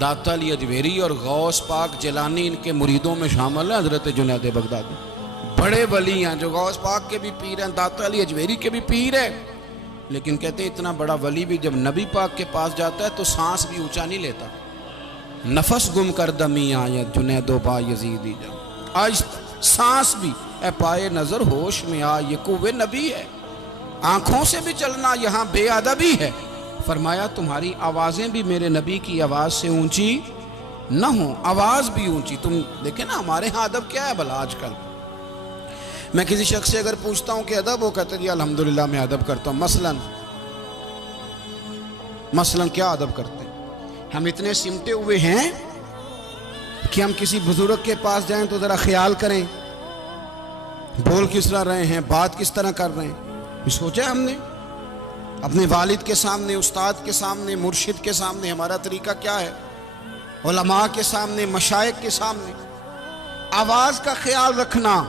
داتا علی اجویری اور غوث پاک جیلانی ان کے مریدوں میں شامل ہیں حضرت جنید بغدادی، بڑے ولی ہیں جو غوث پاک کے بھی پیر ہیں، داتا علی اجویری کے بھی پیر ہیں، لیکن کہتے ہیں اتنا بڑا ولی بھی جب نبی پاک کے پاس جاتا ہے تو سانس بھی اونچا نہیں لیتا. نفس گم کر دمی آیت جنید و با یزیدی جا، آج سانس بھی اے پائے نظر ہوش میں آ، یہ قوے نبی ہے. آنکھوں سے بھی چلنا یہاں بے ادبی ہے. فرمایا تمہاری آوازیں بھی میرے نبی کی آواز سے اونچی نہ ہوں، آواز بھی اونچی. تم دیکھیں نا ہمارے ہاں ادب کیا ہے بھلا آج کل. میں کسی شخص سے اگر پوچھتا ہوں کہ ادب، وہ کہتے ہیں جی الحمدللہ میں ادب کرتا ہوں. مثلاً کیا ادب کرتے ہیں؟ ہم اتنے سمٹے ہوئے ہیں کہ ہم کسی بزرگ کے پاس جائیں تو ذرا خیال کریں بول کس طرح رہے ہیں، بات کس طرح کر رہے ہیں. سوچا ہم نے اپنے والد کے سامنے، استاد کے سامنے، مرشد کے سامنے ہمارا طریقہ کیا ہے، علماء کے سامنے، مشائخ کے سامنے آواز کا خیال رکھنا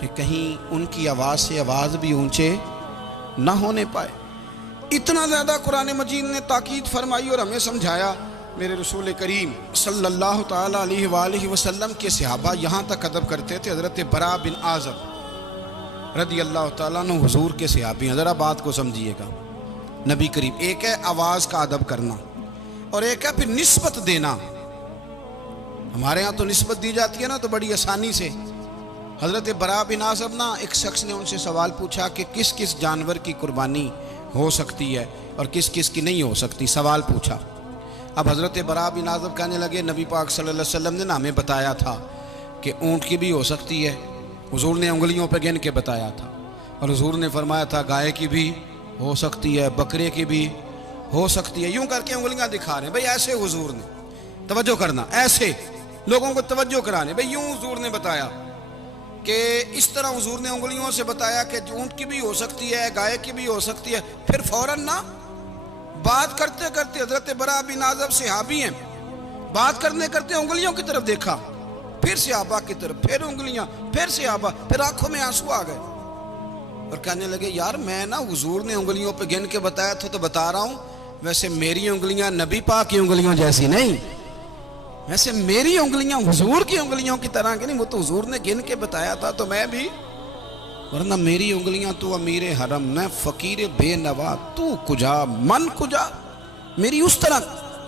کہ کہیں ان کی آواز سے آواز بھی اونچے نہ ہونے پائے. اتنا زیادہ قرآن مجید نے تاکید فرمائی اور ہمیں سمجھایا. میرے رسول کریم صلی اللہ تعالیٰ علیہ وآلہ وسلم کے صحابہ یہاں تک ادب کرتے تھے. حضرت براء بن عازب رضی اللہ تعالیٰ عنہ حضور کے صحابی ہیں. ذرا بات کو سمجھیے گا. نبی کریم، ایک ہے آواز کا ادب کرنا اور ایک ہے پھر نسبت دینا. ہمارے ہاں تو نسبت دی جاتی ہے نا تو بڑی آسانی سے. حضرت براء بن عازب نا، ایک شخص نے ان سے سوال پوچھا کہ کس کس جانور کی قربانی ہو سکتی ہے اور کس کس کی نہیں ہو سکتی. سوال پوچھا. اب حضرت براء بن عازب کہنے لگے نبی پاک صلی اللہ علیہ وسلم نے ہمیں بتایا تھا کہ اونٹ کی بھی ہو سکتی ہے. حضور نے انگلیوں پہ گن کے بتایا تھا. اور حضور نے فرمایا تھا گائے کی بھی ہو سکتی ہے، بکرے کی بھی ہو سکتی ہے. یوں کر کے انگلیاں دکھا رہے ہیں بھئی ایسے حضور نے، توجہ کرنا، ایسے لوگوں کو توجہ کرانے. بھئی یوں حضور نے بتایا کہ اس طرح حضور نے انگلیوں سے بتایا کہ اونٹ کی بھی ہو سکتی ہے، گائے کی بھی ہو سکتی ہے. پھر فوراً نا بات کرتے کرتے حضرت براء بن عازب صحابی ہیں، بات کرتے انگلیوں کی طرف دیکھا، پھر صحابہ کی طرف، پھر انگلیاں، پھر صحابہ، پھر آنکھوں میں آنسو آ گئے اور کہنے لگے یار میں نا حضور نے انگلیوں پہ گن کے بتایا تھا تو بتا رہا ہوں، ویسے میری انگلیاں نبی پاک کی انگلیوں جیسی نہیں، ویسے میری انگلیاں حضور کی انگلیوں کی طرح کی نہیں. وہ تو حضور نے گن کے بتایا تھا تو میں بھی، ورنہ میری انگلیاں تو امیر حرم، میں فقیر بے نوا، تو کجا من کجا، میری اس طرح.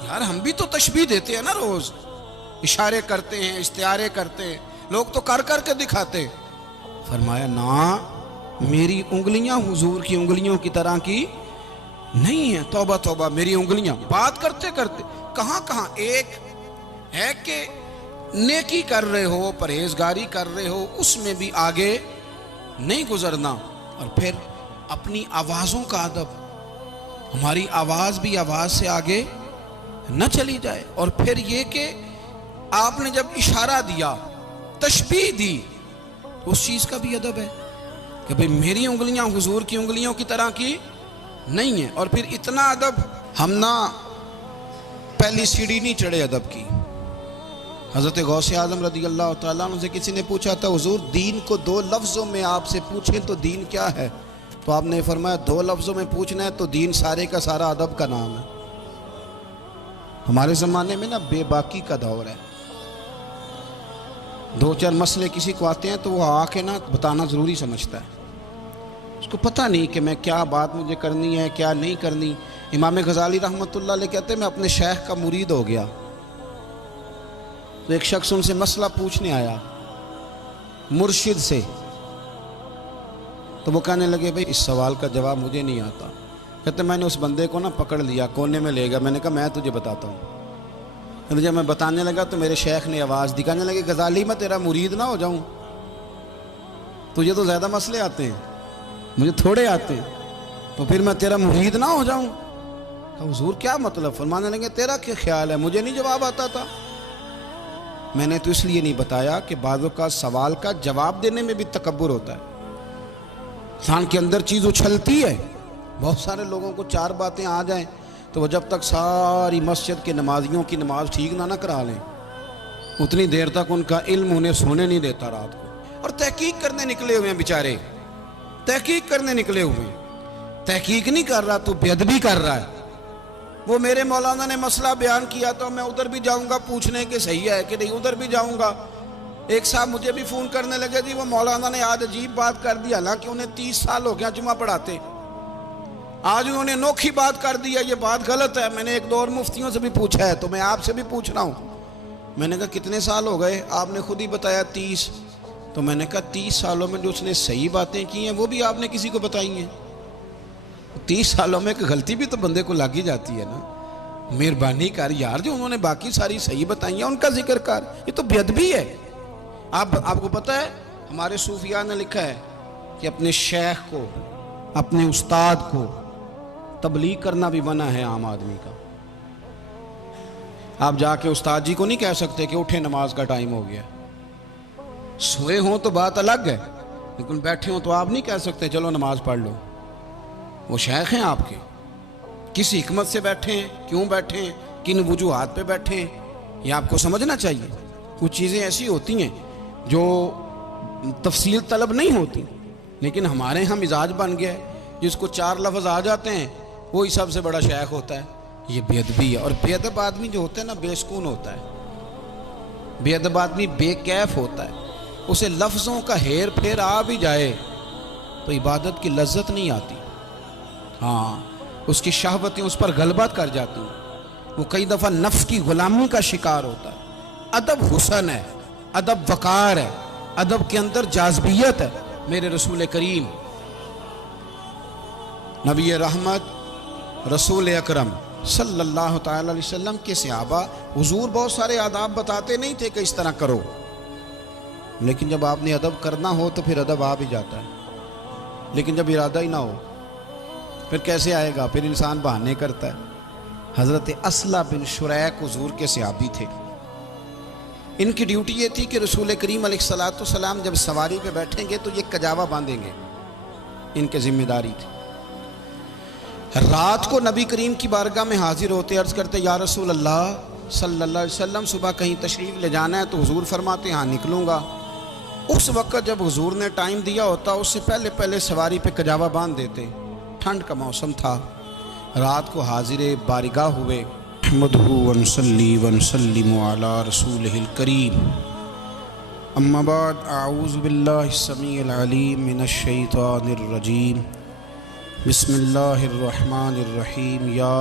یار ہم بھی تو تشبیہ دیتے ہیں نا، روز اشارے کرتے ہیں، استعارے کرتے ہیں، لوگ تو کر کر کے دکھاتے. فرمایا نا میری انگلیاں حضور کی انگلیوں کی طرح کی نہیں ہیں. توبہ توبہ، میری انگلیاں. بات کرتے کرتے کہاں ایک ہے کہ نیکی کر رہے ہو، پرہیزگاری کر رہے ہو، اس میں بھی آگے نہیں گزرنا. اور پھر اپنی آوازوں کا ادب، ہماری آواز بھی آواز سے آگے نہ چلی جائے. اور پھر یہ کہ آپ نے جب اشارہ دیا، تشبیہ دی، اس چیز کا بھی ادب ہے کہ بھئی میری انگلیاں حضور کی انگلیوں کی طرح کی نہیں ہیں. اور پھر اتنا ادب، ہم نہ پہلی سیڑھی نہیں چڑھے ادب کی. حضرت غوث اعظم رضی اللہ تعالیٰ عنہ سے کسی نے پوچھا تھا حضور دین کو 2 لفظوں میں آپ سے پوچھیں تو دین کیا ہے؟ تو آپ نے فرمایا 2 لفظوں میں پوچھنا ہے تو دین سارے کا سارا ادب کا نام ہے. ہمارے زمانے میں نا بے باکی کا دور ہے. 2-4 مسئلے کسی کو آتے ہیں تو وہ آ کے نا بتانا ضروری سمجھتا ہے. اس کو پتہ نہیں کہ میں کیا بات مجھے کرنی ہے، کیا نہیں کرنی. امام غزالی رحمۃ اللہ علیہ کہتے ہیں میں اپنے شیخ کا مرید ہو گیا. تو ایک شخص ان سے مسئلہ پوچھنے آیا مرشد سے، تو وہ کہنے لگے بھئی اس سوال کا جواب مجھے نہیں آتا. کہتے میں نے اس بندے کو نا پکڑ لیا، کونے میں لے گیا، میں نے کہا میں تجھے بتاتا ہوں. جب میں بتانے لگا تو میرے شیخ نے آواز دی، کہنے لگے غزالی میں تیرا مرید نہ ہو جاؤں؟ تجھے تو زیادہ مسئلے آتے ہیں، مجھے تھوڑے آتے ہیں، تو پھر میں تیرا مرید نہ ہو جاؤں؟ حضور کیا مطلب؟ فرمانے لگے تیرا کیا خیال ہے؟ مجھے نہیں جواب آتا تھا. میں نے تو اس لیے نہیں بتایا کہ بعضوں کا سوال کا جواب دینے میں بھی تکبر ہوتا ہے. انسان کے اندر چیز اچھلتی ہے. بہت سارے لوگوں کو 4 باتیں آ جائیں تو وہ جب تک ساری مسجد کے نمازیوں کی نماز ٹھیک نہ کرا لیں اتنی دیر تک ان کا علم انہیں سونے نہیں دیتا رات کو. اور تحقیق کرنے نکلے ہوئے ہیں بیچارے، تحقیق کرنے نکلے ہوئے ہیں. تحقیق نہیں کر رہا تو بے ادبی کر رہا ہے. وہ میرے مولانا نے مسئلہ بیان کیا تو میں ادھر بھی جاؤں گا پوچھنے کہ صحیح ہے کہ نہیں، ادھر بھی جاؤں گا۔ ایک صاحب مجھے بھی فون کرنے لگے جی وہ مولانا نے آج عجیب بات کر دی، حالانکہ انہیں 30 سال ہو گیا جمعہ پڑھاتے، آج انہوں نے انوکھی بات کر دی ہے، یہ بات غلط ہے۔ میں نے ایک دو اور مفتیوں سے بھی پوچھا ہے، تو میں آپ سے بھی پوچھ رہا ہوں۔ میں نے کہا کتنے سال ہو گئے؟ آپ نے خود ہی بتایا 30۔ تو میں نے کہا 30 سالوں میں جو اس نے صحیح باتیں کی ہیں وہ بھی آپ نے کسی کو بتائی ہیں؟ 30 سالوں میں ایک غلطی بھی تو بندے کو لگ ہی جاتی ہے نا۔ مہربانی کر یار، جو انہوں نے باقی ساری صحیح بتائی ہیں ان کا ذکر کر، یہ تو بے ادبی ہے۔ آپ کو پتہ ہے ہمارے صوفیاء نے لکھا ہے کہ اپنے شیخ کو، اپنے استاد کو تبلیغ کرنا بھی منع ہے عام آدمی کا۔ آپ جا کے استاد جی کو نہیں کہہ سکتے کہ اٹھے نماز کا ٹائم ہو گیا، سوئے ہوں تو بات الگ ہے، لیکن بیٹھے ہوں تو آپ نہیں کہہ سکتے چلو نماز پڑھ لو۔ وہ شیخ ہیں آپ کے، کس حکمت سے بیٹھے ہیں، کیوں بیٹھے ہیں، کن وجوہات پہ بیٹھے ہیں، یہ آپ کو سمجھنا چاہیے۔ کچھ چیزیں ایسی ہوتی ہیں جو تفصیل طلب نہیں ہوتی، لیکن ہمارے ہاں مزاج بن گیا ہے، جس کو 4 لفظ آ جاتے ہیں وہی سب سے بڑا شیخ ہوتا ہے۔ یہ بے ادبی ہے، اور بے ادب آدمی جو ہوتا ہے نا بے سکون ہوتا ہے، بے ادب آدمی بے کیف ہوتا ہے، اسے لفظوں کا ہیر پھیر آ بھی جائے تو عبادت کی لذت نہیں آتی۔ ہاں، اس کی شہوتیں اس پر غلبہ کر جاتی ہیں، وہ کئی دفعہ نفس کی غلامی کا شکار ہوتا ہے۔ ادب حسن ہے، ادب وقار ہے، ادب کے اندر جاذبیت ہے۔ میرے رسول کریم نبی رحمت رسول اکرم صلی اللہ تعالی علیہ وسلم کے صحابہ، حضور بہت سارے آداب بتاتے نہیں تھے کہ اس طرح کرو، لیکن جب آپ نے ادب کرنا ہو تو پھر ادب آ بھی جاتا ہے، لیکن جب ارادہ ہی نہ ہو پھر کیسے آئے گا؟ پھر انسان بہانے کرتا ہے۔ حضرت اصلہ بن شریک حضور کے صحابی تھے، ان کی ڈیوٹی یہ تھی کہ رسول کریم علیہ الصلوۃ والسلام جب سواری پہ بیٹھیں گے تو یہ کجاوا باندھیں گے، ان کی ذمہ داری تھی۔ رات کو نبی کریم کی بارگاہ میں حاضر ہوتے، عرض کرتے یا رسول اللہ صلی اللہ علیہ وسلم صبح کہیں تشریف لے جانا ہے، تو حضور فرماتے ہاں نکلوں گا۔ اس وقت جب حضور نے ٹائم دیا ہوتا اس سے پہلے سواری پہ کجاوا باندھ دیتے، ٹھنڈ کا موسم تھا، رات کو حاضر بارگاہ ہوئے۔ احمدہ ونصلی ونسلم علی رسولہ الکریم، اما بعد، اعوذ باللہ السمیع العلیم من الشیطان الرجیم، بسم اللہ الرحمن الرحیم، یا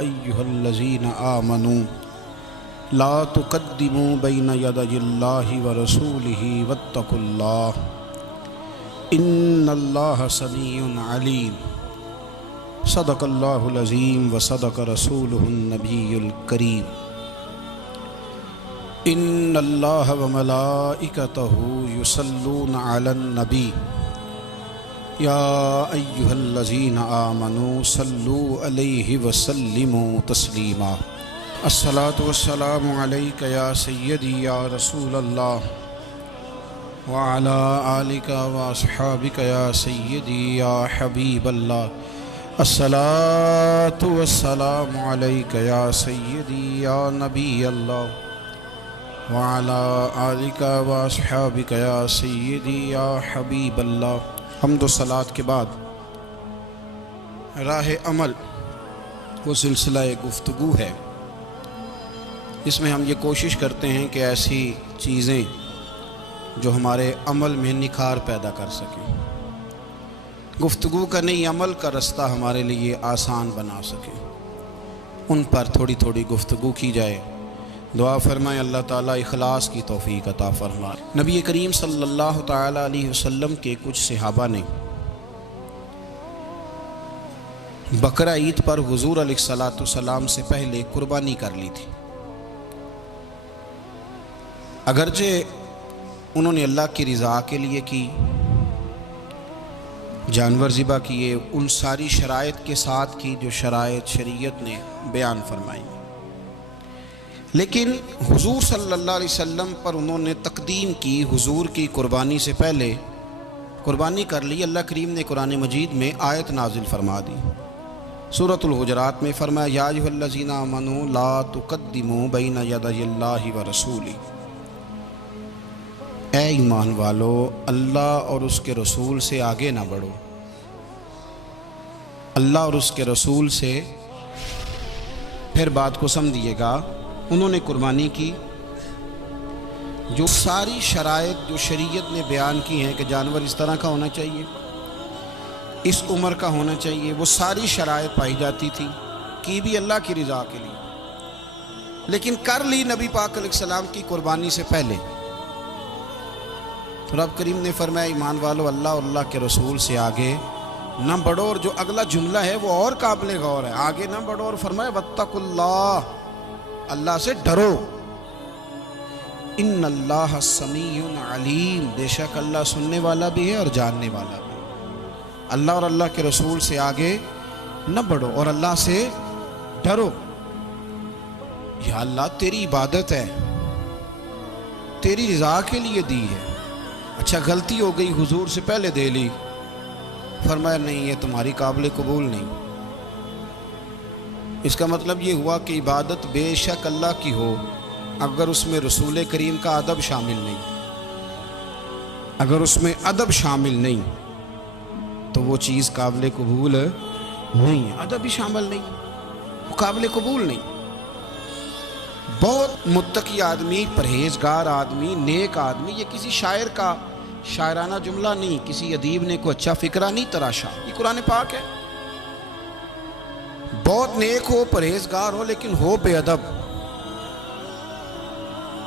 ایہا الذین آمنوا لا تقدموا بین یدی اللہ ورسولہ واتقوا اللہ، ان اللہ سمیع علیم۔ صدق اللہ العظیم وصدق رسولہ النبی الکریم۔ ان اللہ وملائکتہ یصلون علی النبی، یا ایہا الذین آمنوا صلوا علیہ وسلموا تسلیما۔ الصلاۃ والسلام علیک یا سیدی یا رسول اللہ، وعلی آلک واصحابک یا سیدی یا حبیب اللہ۔ الصلاۃ والسلام علیک یا سیدی یا نبی اللہ، وعلی آلک واصحابک یا سیدی یا حبیب اللہ۔ حمد و صلاۃ کے بعد راہ عمل وہ سلسلہ گفتگو ہے جس میں ہم یہ کوشش کرتے ہیں کہ ایسی چیزیں جو ہمارے عمل میں نکھار پیدا کر سکیں، گفتگو کا نہیں عمل کا رستہ ہمارے لیے آسان بنا سکیں، ان پر تھوڑی تھوڑی گفتگو کی جائے۔ دعا فرمائیں اللہ تعالیٰ اخلاص کی توفیق عطا فرمائے۔ نبی کریم صلی اللہ تعالیٰ علیہ وسلم کے کچھ صحابہ نے بقرہ عید پر حضور علیہ الصلوۃ والسلام سے پہلے قربانی کر لی تھی، اگرچہ انہوں نے اللہ کی رضا کے لیے کی، جانور ذبح کیے، ان ساری شرائط کے ساتھ کی جو شرائط شریعت نے بیان فرمائی، لیکن حضور صلی اللہ علیہ وسلم پر انہوں نے تقدیم کی، حضور کی قربانی سے پہلے قربانی کر لی۔ اللہ کریم نے قرآن مجید میں آیت نازل فرما دی، سورۃ الحجرات میں فرمایا یا ایھا الذین آمنوا لا تقدموا بین یدی اللہ ورسولہ، اے ایمان والو اللہ اور اس کے رسول سے آگے نہ بڑھو، اللہ اور اس کے رسول سے پھر بات کو سمجھیے گا، انہوں نے قربانی کی، جو ساری شرائط جو شریعت نے بیان کی ہیں کہ جانور اس طرح کا ہونا چاہیے، اس عمر کا ہونا چاہیے، وہ ساری شرائط پائی جاتی تھی، کی بھی اللہ کی رضا کے لیے، لیکن کر لی نبی پاک علیہ السلام کی قربانی سے پہلے۔ تو رب کریم نے فرمایا ایمان والو، اللہ اور اللہ کے رسول سے آگے نہ بڑھو، اور جو اگلا جملہ ہے وہ اور قابل غور ہے، آگے نہ بڑھو، اور فرمایا واتقوا اللہ، اللہ سے ڈرو، ان اللہ سمیع علیم، بے شک اللہ سننے والا بھی ہے اور جاننے والا بھی ہے۔ اللہ اور اللہ کے رسول سے آگے نہ بڑھو اور اللہ سے ڈرو۔ یا اللہ تیری عبادت ہے، تیری رضا کے لیے دی ہے، اچھا غلطی ہو گئی حضور سے پہلے دے لی، فرمایا نہیں یہ تمہاری قابل قبول نہیں۔ اس کا مطلب یہ ہوا کہ عبادت بے شک اللہ کی ہو، اگر اس میں رسول کریم کا ادب شامل نہیں، اگر اس میں ادب شامل نہیں تو وہ چیز قابل قبول نہیں ہے، ادب ہی شامل نہیں، وہ قابل قبول نہیں۔ بہت متقی آدمی، پرہیزگار آدمی، نیک آدمی، یہ کسی شاعر کا شاعرانہ جملہ نہیں، کسی ادیب نے کوئی اچھا فقرہ نہیں تراشا، یہ قرآن پاک ہے۔ بہت نیک ہو، پرہیزگار ہو، لیکن ہو بے ادب،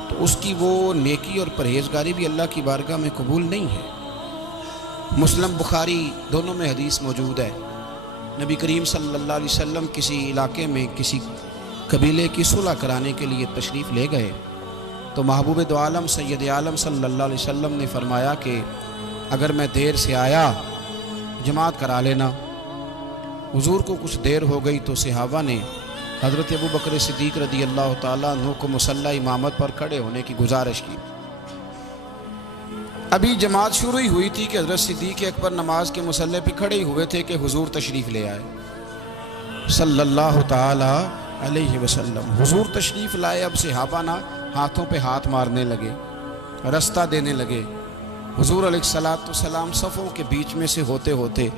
تو اس کی وہ نیکی اور پرہیزگاری بھی اللہ کی بارگاہ میں قبول نہیں ہے۔ مسلم بخاری دونوں میں حدیث موجود ہے، نبی کریم صلی اللہ علیہ وسلم کسی علاقے میں کسی قبیلے کی صلح کرانے کے لیے تشریف لے گئے، تو محبوب دو عالم سید عالم صلی اللہ علیہ وسلم نے فرمایا کہ اگر میں دیر سے آیا جماعت کرا لینا۔ حضور کو کچھ دیر ہو گئی تو صحابہ نے حضرت ابو بکر صدیق رضی اللہ تعالیٰ عنہ کو مصلی امامت پر کھڑے ہونے کی گزارش کی۔ ابھی جماعت شروع ہی ہوئی تھی کہ حضرت صدیق اکبر نماز کے مصلی پہ کھڑے ہوئے تھے کہ حضور تشریف لے آئے صلی اللہ تعالیٰ علیہ وسلم۔ حضور تشریف لائے، اب صحابہ نہ ہاتھوں پہ ہاتھ مارنے لگے، رستہ دینے لگے۔ حضور علیہ السلام صفوں کے بیچ میں سے ہوتے ہوتے،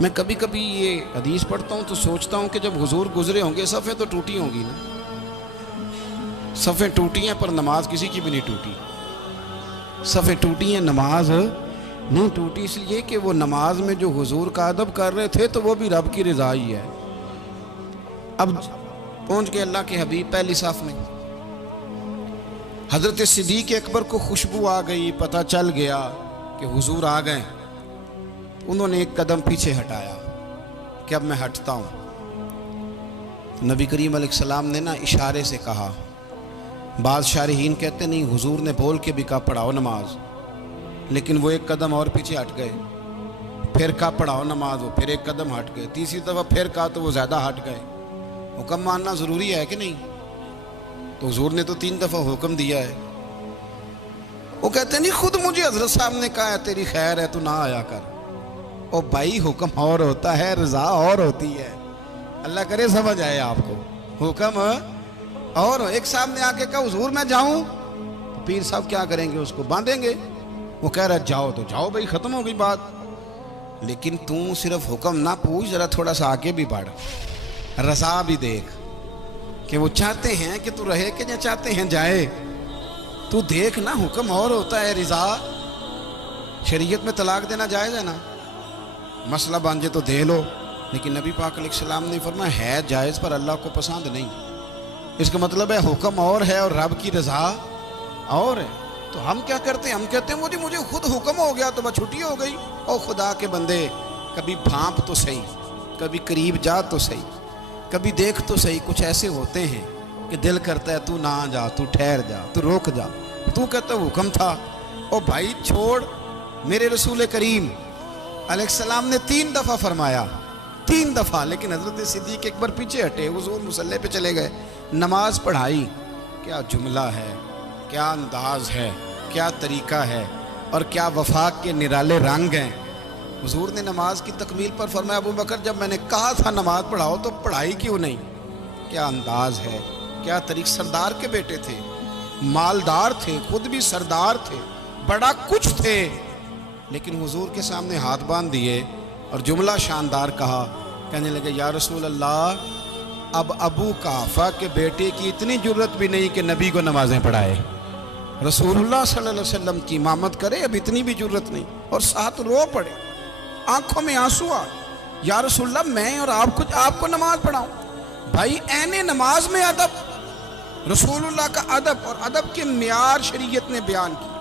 میں کبھی کبھی یہ حدیث پڑھتا ہوں تو سوچتا ہوں کہ جب حضور گزرے ہوں گے صفیں تو ٹوٹی ہوں گی نا، صفیں ٹوٹی ہیں پر نماز کسی کی بھی نہیں ٹوٹی، صفیں ٹوٹی ہیں نماز نہیں ٹوٹی، اس لیے کہ وہ نماز میں جو حضور کا ادب کر رہے تھے تو وہ بھی رب کی رضا ہی ہے۔ اب پہنچ گئے اللہ کے حبیب پہلی صف میں، حضرت صدیق اکبر کو خوشبو آ گئی، پتہ چل گیا کہ حضور آ گئے، انہوں نے ایک قدم پیچھے ہٹایا کہ اب میں ہٹتا ہوں۔ نبی کریم علیہ السلام نے نا اشارے سے کہا، بعض شارحین کہتے نہیں حضور نے بول کے بھی کہا پڑھاؤ نماز، لیکن وہ ایک قدم اور پیچھے ہٹ گئے، پھر کہا پڑھاؤ نماز، وہ پھر ایک قدم ہٹ گئے، تیسری دفعہ پھر کہا تو وہ زیادہ ہٹ گئے۔ حکم ماننا ضروری ہے کہ نہیں؟ تو حضور نے تو 3 دفعہ حکم دیا ہے۔ وہ کہتے نہیں خود مجھے حضرت صاحب نے کہا ہے تیری خیر ہے تو نہ آیا کر۔ او بھائی حکم اور ہوتا ہے، رضا اور ہوتی ہے، اللہ کرے سمجھ آئے آپ کو، حکم اور ایک صاحب نے آ کے کہا حضور میں جاؤں، تو پیر صاحب کیا کریں گے؟ اس کو باندھیں گے، وہ کہہ رہا جاؤ تو جاؤ بھائی، ختم ہو گئی بات۔ لیکن تو صرف حکم نہ پوچھ، ذرا تھوڑا سا آگے بھی بڑھ، رضا بھی دیکھ کہ وہ چاہتے ہیں کہ تو رہے کہ یا چاہتے ہیں جائے، تو دیکھ نا، حکم اور ہوتا ہے، رضا۔ شریعت میں طلاق دینا جائز ہے نا، مسئلہ بانجے تو دے لو، لیکن نبی پاک علیہ السلام نے فرمایا ہے جائز پر اللہ کو پسند نہیں۔ اس کا مطلب ہے حکم اور ہے اور رب کی رضا اور ہے۔ تو ہم کیا کرتے ہیں؟ ہم کہتے ہیں مجھے خود حکم ہو گیا تو بس چھٹی ہو گئی۔ او خدا کے بندے، کبھی بھانپ تو صحیح، کبھی قریب جا تو صحیح، کبھی دیکھ تو صحیح۔ کچھ ایسے ہوتے ہیں کہ دل کرتا ہے تو نہ جا، تو ٹھہر جا، تو روک جا، تو کہتا ہے حکم تھا۔ او بھائی چھوڑ، میرے رسول کریم علیہ السلام نے 3 دفعہ فرمایا، 3 دفعہ، لیکن حضرت صدیق اکبر پیچھے ہٹے، حضور مصلی پہ چلے گئے، نماز پڑھائی۔ کیا جملہ ہے، کیا انداز ہے، کیا طریقہ ہے، اور کیا وفاق کے نرالے رنگ ہیں۔ حضور نے نماز کی تکمیل پر فرمایا ابو بکر جب میں نے کہا تھا نماز پڑھاؤ تو پڑھائی کیوں نہیں؟ کیا انداز ہے، کیا طریقہ۔ سردار کے بیٹے تھے، مالدار تھے، خود بھی سردار تھے، بڑا کچھ تھے، لیکن حضور کے سامنے ہاتھ باندھ دیے اور جملہ شاندار کہا، کہنے لگے یا رسول اللہ اب ابو قحافہ کے بیٹے کی اتنی جرت بھی نہیں کہ نبی کو نمازیں پڑھائے، رسول اللہ صلی اللہ علیہ وسلم کی امامت کرے، اب اتنی بھی جرت نہیں، اور ساتھ رو پڑے، آنکھوں میں آنسو آ، یا رسول اللہ میں اور آپ کو نماز پڑھاؤں۔ بھائی عین نماز میں ادب، رسول اللہ کا ادب اور ادب کے معیار شریعت نے بیان کی۔